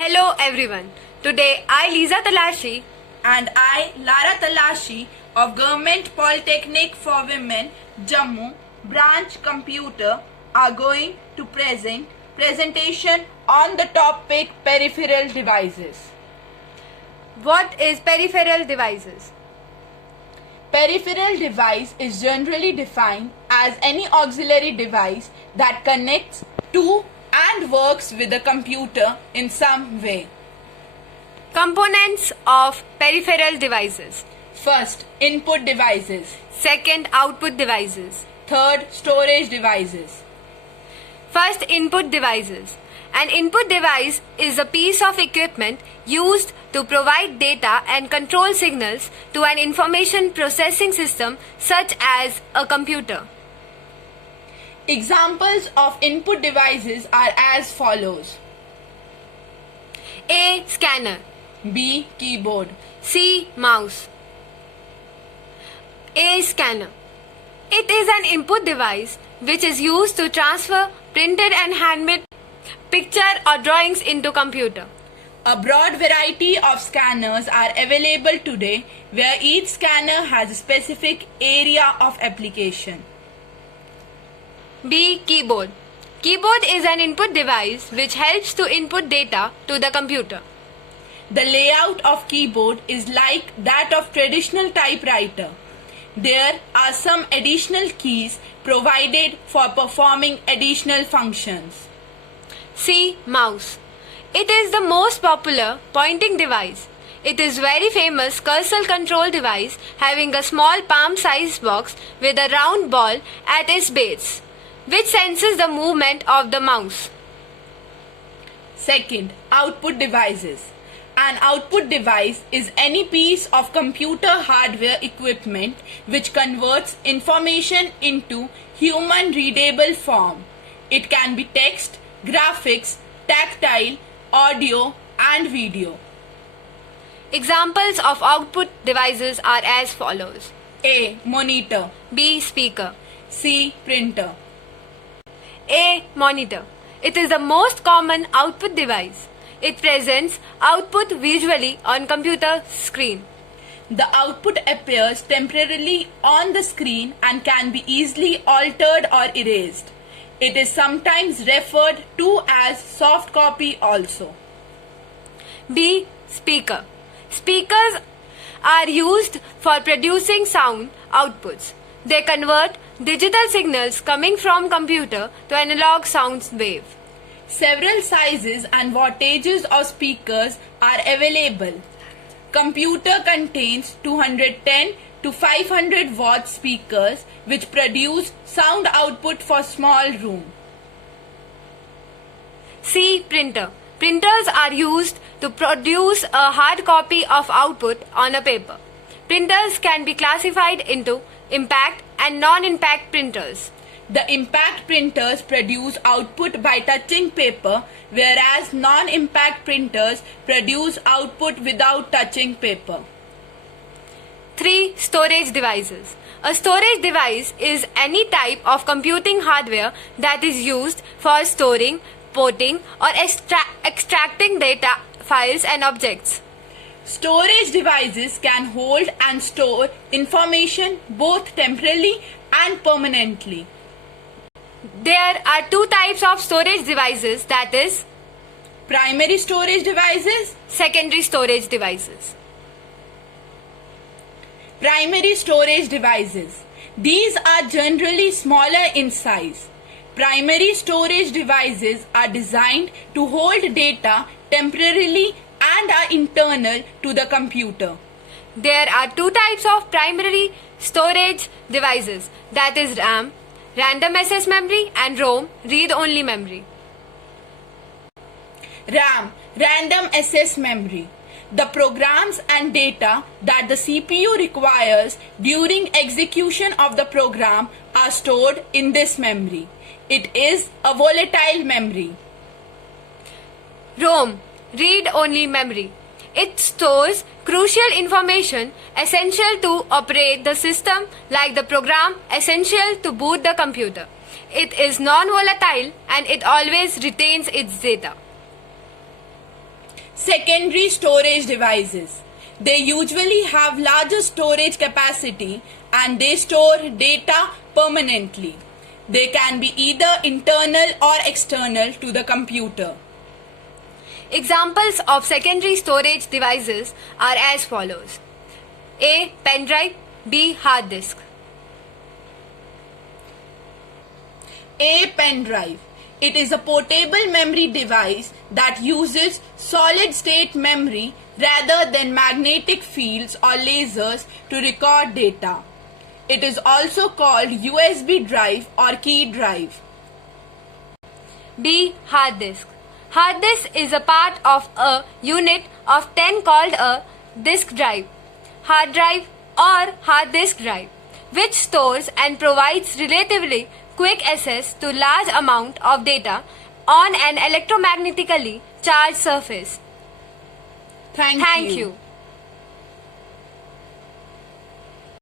Hello everyone. Today I, Lisa Talashi, and I, Lara Talashi of Government Polytechnic for Women, Jammu, Branch Computer, are going to presentation on the topic peripheral devices. What is peripheral devices? Peripheral device is generally defined as any auxiliary device that connects to and works with the computer in some way. Components of peripheral devices. First, input devices. Second, output devices. Third, storage devices. First, input devices. An input device is a piece of equipment used to provide data and control signals to an information processing system such as a computer. Examples of input devices are as follows. A. Scanner. B. Keyboard. C. Mouse. A. Scanner. It is an input device which is used to transfer printed and handmade picture or drawings into computer. A broad variety of scanners are available today where each scanner has a specific area of application. B. Keyboard. Keyboard is an input device which helps to input data to the computer. The layout of keyboard is like that of traditional typewriter. There are some additional keys provided for performing additional functions. C. Mouse. It is the most popular pointing device. It is very famous cursor control device having a small palm-sized box with a round ball at its base, which senses the movement of the mouse. Second, output devices. An output device is any piece of computer hardware equipment which converts information into human readable form. It can be text, graphics, tactile, audio and video. Examples of output devices are as follows. A. Monitor. B. Speaker. C. Printer. A. Monitor. It is the most common output device. It presents output visually on computer screen. The output appears temporarily on the screen and can be easily altered or erased. It is sometimes referred to as soft copy also. B. Speaker. Speakers are used for producing sound outputs. They convert digital signals coming from computer to analog sound wave. Several sizes and wattages of speakers are available. Computer contains 210 to 500 watt speakers which produce sound output for small room. C. Printer. Printers are used to produce a hard copy of output on a paper. Printers can be classified into impact and non-impact printers. The impact printers produce output by touching paper, whereas non-impact printers produce output without touching paper. 3. Storage devices. A storage device is any type of computing hardware that is used for storing, porting or extracting data, files and objects. Storage devices can hold and store information both temporarily and permanently. There are two types of storage devices, that is primary storage devices, secondary storage devices. Primary storage devices. These are generally smaller in size. Primary storage devices are designed to hold data temporarily and are internal to the computer. There are two types of primary storage devices, that is RAM, random access memory, and ROM, read-only memory. RAM, random access memory. The programs and data that the CPU requires during execution of the program are stored in this memory. It is a volatile memory. ROM, read-only memory. It stores crucial information essential to operate the system, like the program essential to boot the computer. It is non-volatile and it always retains its data. secondary storage devices. They usually have larger storage capacity and they store data permanently. They can be either internal or external to the computer. Examples of secondary storage devices are as follows. A. Pen drive. B. Hard disk. A pen drive. It is a portable memory device that uses solid-state memory rather than magnetic fields or lasers to record data. It is also called USB drive or key drive. B. Hard disk. Hard disk is a part of a unit of 10 called a disk drive, hard drive or hard disk drive, which stores and provides relatively quick access to large amount of data on an electromagnetically charged surface. Thank Thank you. you.